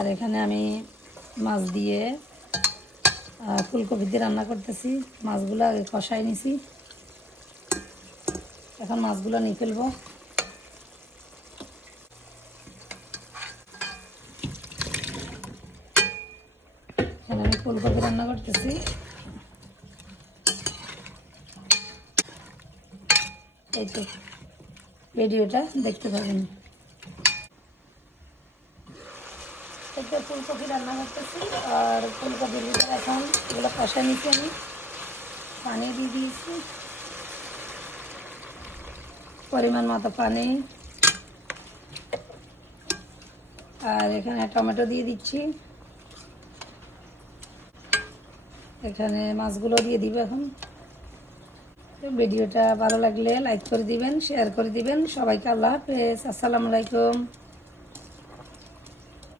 আর এখানে আমি মাছ দিয়ে ফুলকপি দিয়ে রান্না করতেছি। মাছগুলো আগে কষাই নিছি, এখন মাছগুলো নিয়ে ফেলবো। এখানে আমি ফুলকপি রান্না করতেছি। এই তো ভিডিওটা দেখতে পাবেন। এতে ফুলকপি রান্না করতেছি, আর ফুলকপির ভিতরে এখন এগুলো কষা নিচ্ছি। আমি পানি দিয়ে দিয়েছি, পরিমাণ মতো পানি। আর এখানে টমেটো দিয়ে দিচ্ছি। এখানে মাছগুলো দিয়ে দিব এখন। ভিডিওটা ভালো লাগলে লাইক করে দিবেন, শেয়ার করে দিবেন। সবাইকে আল্লাহ হাফেজ, আসসালামু আলাইকুম।